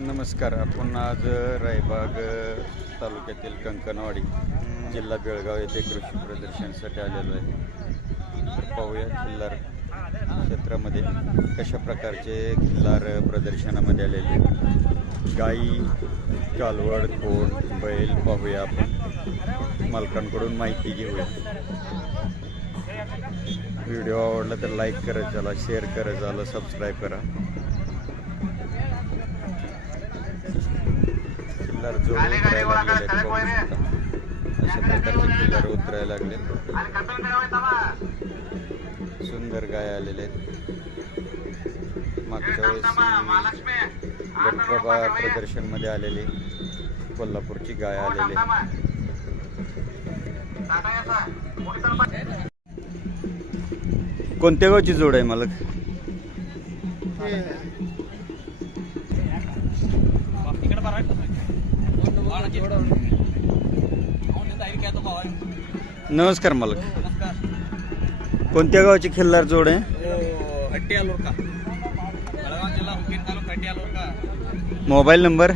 नमस्कार आपण आज रायबाग तालुक्यातील कंकणवाडी जिल्हा बेळगाव येथे कृषी प्रदर्शनासाठी आलेलो आहे. तर पाहूया खिल्लार क्षेत्रामध्ये कशा प्रकारचे खिल्लार प्रदर्शनामध्ये आलेले आहेत. गाई कालवड कोट बैल पाहूया आपण. मालकांकडून माहिती घेऊया. व्हिडिओ आवडला तर लाईक करत झाला शेअर करत झालं सबस्क्राईब करा. किल्लार जोड उतरायला लागलेले आहेत, पाहू शकता. अशा प्रकारचे किल्लार उतरायला लागले. सुंदर गाय आलेले आहेत. मागच्या वेळेस गणप्रभा प्रदर्शनमध्ये आलेली. कोल्हापूरची गाय आलेली. आहे. कोणत्या गावची जोड आहे मालक? नमस्कार मालक. कोणत्या गावाची खिल्लार जोड आहे? Mobile number?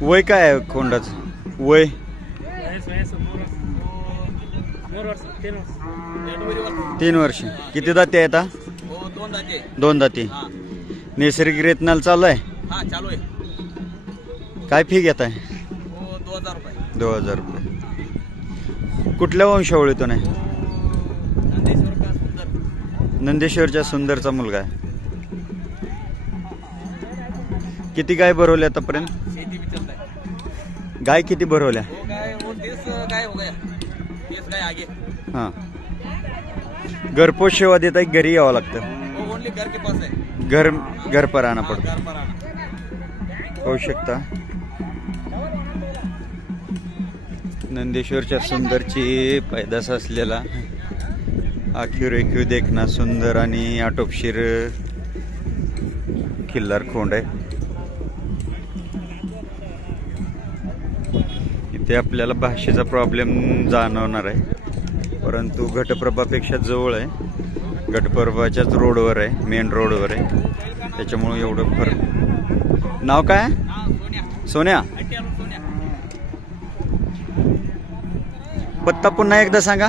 वय काय आहे कोंडाच वय? तीन वर्ष. किती दाते आता दोन दाते. नैसर्गिक रेतनाल चालू आहे. हां चालू आहे. काय फी घेत आहे? हो दोन हजार रुपये. दोन हजार रुपये. कुठल्या वंशावळीतून आहे नंदेश्वर का सुंदर. नंदेश्वरच्या सुंदरचा मुलगा आहे. किती गाय भरवल्या आतापर्यंत? शेती है गाय किती भरवल्या? वो तीस हो गया तीस गाय. आगे. हां. घरपोच सेवा देता घरी यावं लागतं. ओनली घर के पास है घर घर पर हाँ, पडतं। घर पर आना शकता। नंदेश्वरच्या सुंदरची पैदास असलेला आखीव रेखीव देखना सुंदर आणि आटोपशीर खिल्लार खोंड आहे. इथे आपल्याला भाषेचा प्रॉब्लेम जाणवणार आहे. परंतु घटप्रभापेक्षा जवळ आहे. घटप्रभाच्याच रोडवर आहे मेन रोडवर आहे. त्याच्यामुळे एवढं फरक. नाव काय? सोनिया. पत्ता पुन्हा एकदा सांगा.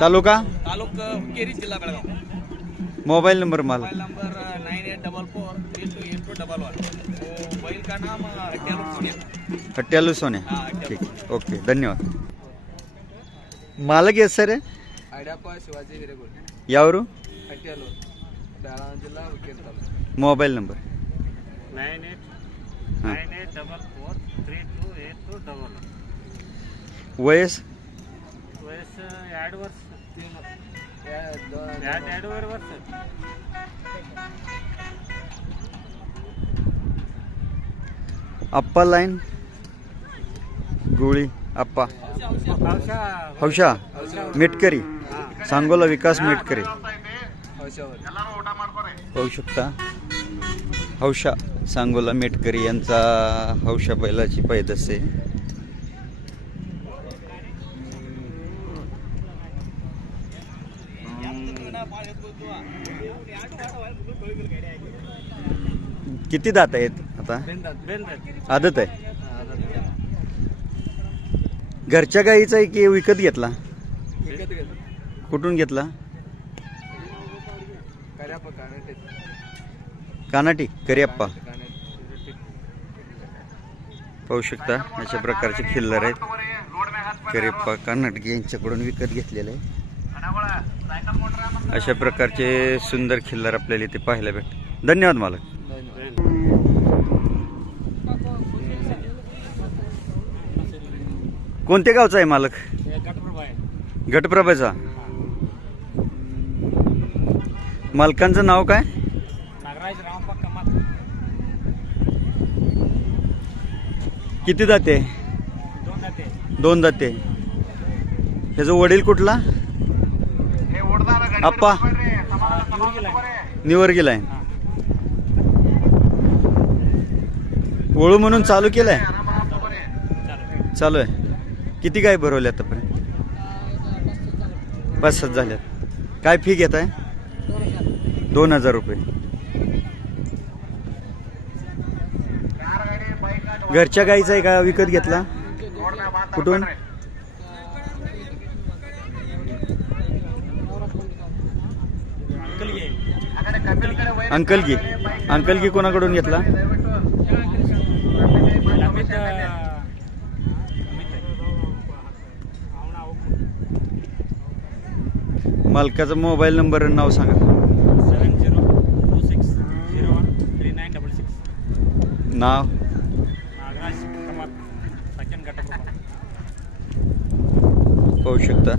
तालुका तालुक? मोबाईल नंबर मला. Mobile number nine eight double four three two eight two double one वो बैल का नाम हट्टियालो सोनिया हट्ट्यालू सोन्या हा, हट्ट्यालू. ठीक ओके धन्यवाद मालक येस सर हडियप्पा शिवाजी हिरेगोल यावरू हट्टियालो बेळगाव जिल्हा Hukeri taluka mobile number nine eight ಹಾಂ nine eight double four three two eight two double वयस ವಯಸ್ಸು ಎರಡು ವರ್ಷ ಎರಡು ಎರಡೂವರೆ ವರ್ಷ अप्पा लाईन. गोळी अप्पा. हौशा मेटकरी. सांगोला विकास मेटकरी. पाहू शकता. हौशा सांगोला मेटकरी यांचा हौशा बैलाची पैदास. आहे किती दात आहेत? आता? आदत आहे. घरच्या गाईचा आहे की विकत घेतला. कुठून घेतला? कानाटी. करिअप्पा पाहू शकता अशा प्रकारचे खिल्लर आहेत. करिअप्पा कर्नाटकी यांच्याकडून विकत घेतलेले आहे. अशा प्रकारचे सुंदर खिल्लर आपल्याला इथे पाहायला भेट धन्यवाद मालक. कोणत्या गावचा आहे मालक? गटप्रभाचा? मालकांचं नाव काय? किती जाते दोन जाते ह्याचं वडील कुठला? आप्पा. निवर गेलाय. वळू म्हणून चालू केलंय? चालू आहे. किती गाय भरवल्या आतापर्यंत पाच सात झाल्यात. काय फी घेत आहे? दोन हजार रुपये. घरच्या गाईचा आहे का विकत घेतला. कुठून? अंकल की अंकलगी अंकलगी कोणाकडून घेतला? मालकाचा मोबाईल नंबर आणि नाव सांगा. Seven zero two six zero one three nine double six. नाव. नागराज सचिन पाहू शकता.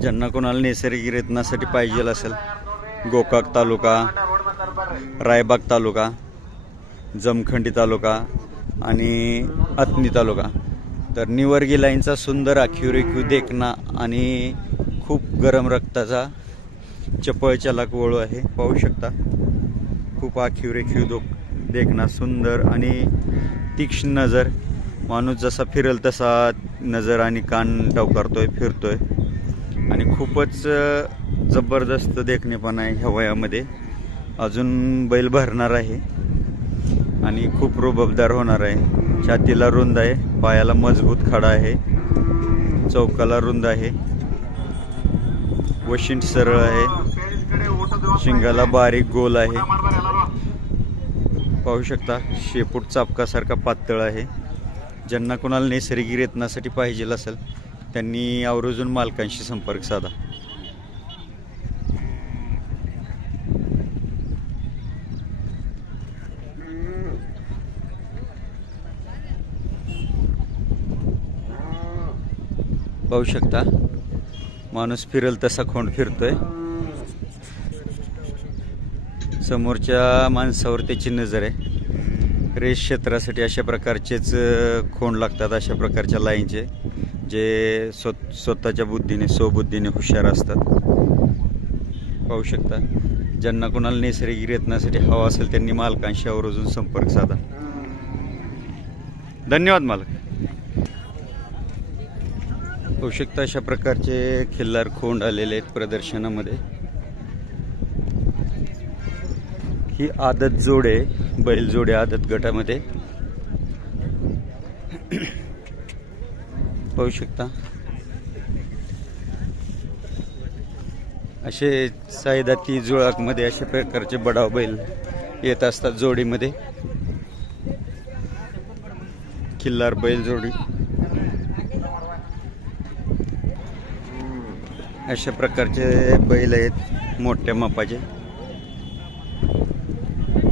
ज्यांना कोणाला नैसर्गिक रेतनासाठी पाहिजे असेल गोकाक तालुका रायबाग तालुका जमखंडी तालुका आणि अत्नी तालुका. तर निवर्गी लाईनचा सुंदर आखीव रेखीव देखना आणि खूप गरम रक्ताचा चपळच्या वळू आहे. पाहू शकता. खूप आखीव रेखीव दो देखना सुंदर आणि तीक्ष्ण नजर. माणूस जसा फिरेल तसा नजर आणि कान डावकारतोय फिरतोय. आणि खूपच जबरदस्त देखणेपणा आहे ह्या वयामध्ये. अजून बैल भरणार आहे. आणि खूप रुबबदार होणार आहे. छातीला रुंद आहे पायाला मजबूत खडा आहे. चौकाला रुंद आहे. वशिंड सरळ आहे. शिंगाला बारीक गोल आहे. पाहू शकता शेपूट चापकासारखा पातळ आहे. ज्यांना कोणाला नैसर्गिक रेतनासाठी पाहिजे असेल त्यांनी आवर्जून मालकांशी संपर्क साधा. पाहू शकता माणूस फिरल तसा खोंड फिरतोय. समोरच्या माणसावर त्याची नजर आहे. रेस क्षेत्रासाठी अशा प्रकारचेच खोंड लागतात अशा प्रकारच्या लाईनचे जे स्व स्वतःच्या बुद्धीने स्वबुद्धीने हुशार असतात. पाहू शकता ज्यांना कोणाला नैसर्गिक रत्नासाठी हवा असेल त्यांनी मालकांशी आवर्जून संपर्क साधा. धन्यवाद मालक. पाहू शकता अशा प्रकारचे खिल्लार खोंड आलेले आहेत प्रदर्शनामध्ये. ही आदत जोडे बैल जोडे आदत गटामध्ये. पाहू शकता. असे सायदाती जुळाकमध्ये अशा प्रकारचे बडाव बैल येत असतात जोडीमध्ये. खिल्लार बैल जोडी. अशा प्रकारचे बैल आहेत मोठ्या मापाचे.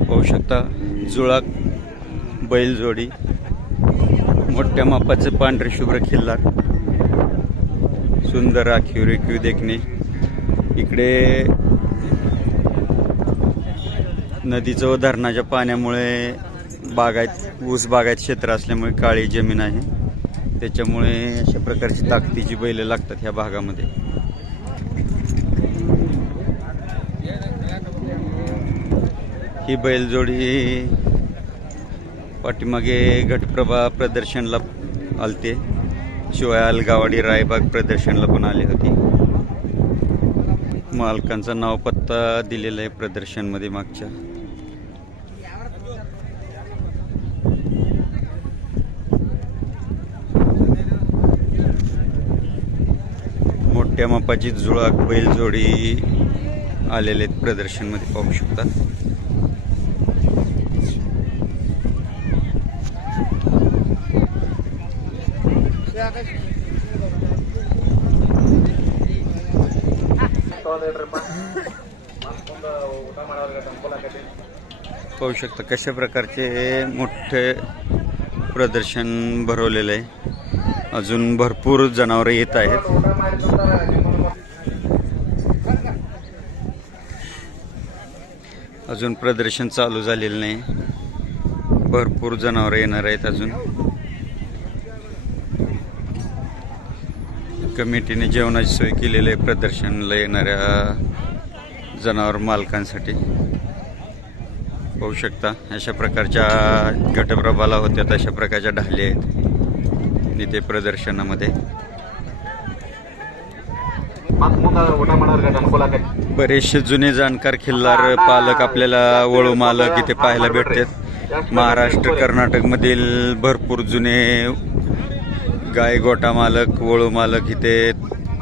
पाहू शकता जुळाक बैलजोडी मोठ्या मापाचं पांढरे शुभ्र खिल्लार. सुंदर राखीव रेखीव देखणे. इकडे नदीचं व धरणाच्या पाण्यामुळे बागायत ऊस बागायत क्षेत्र असल्यामुळे काळी जमीन आहे. त्याच्यामुळे अशा प्रकारची ताकदीची बैलं लागतात ह्या भागामध्ये. ही बैलजोडी पाठीमागे गटप्रभा प्रदर्शनला आलते. शिवाय अलगावाडी रायबाग प्रदर्शनला पण आली होती. मालकांचा नाव पत्ता दिलेला आहे प्रदर्शनमध्ये मागच्या. मोठ्या मापाची जुळाक बैलजोडी आलेले आहेत प्रदर्शनमध्ये पाहू शकता. पाहू शकता कशा प्रकारचे मोठे प्रदर्शन भरवलेलं आहे. अजून भरपूर जनावरं येत आहेत. अजून प्रदर्शन चालू झालेलं नाही. भरपूर जनावरं येणार आहेत अजून. कमिटीने जेवणाची सोय केलेली आहे प्रदर्शनला येणाऱ्या जनावर मालकांसाठी. पाहू शकता अशा प्रकारच्या गटप्रभाला होत्या अशा प्रकारच्या ढाली आहेत. इथे प्रदर्शनामध्ये. बरेचसे जुने जाणकार खिल्लार पालक आपल्याला वळू मालक इथे पाहायला भेटतात. महाराष्ट्र कर्नाटकमधील भरपूर जुने गाय गोटा मालक वळू मालक इथे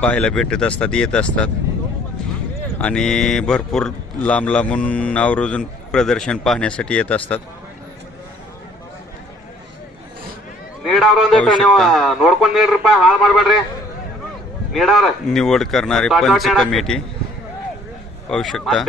पाहायला भेटत असतात येत असतात. आणि भरपूर लांब लांबून आवर्जून प्रदर्शन पाहण्यासाठी येत असतात. निवड करणारे पंच कमिटी. पाहू शकता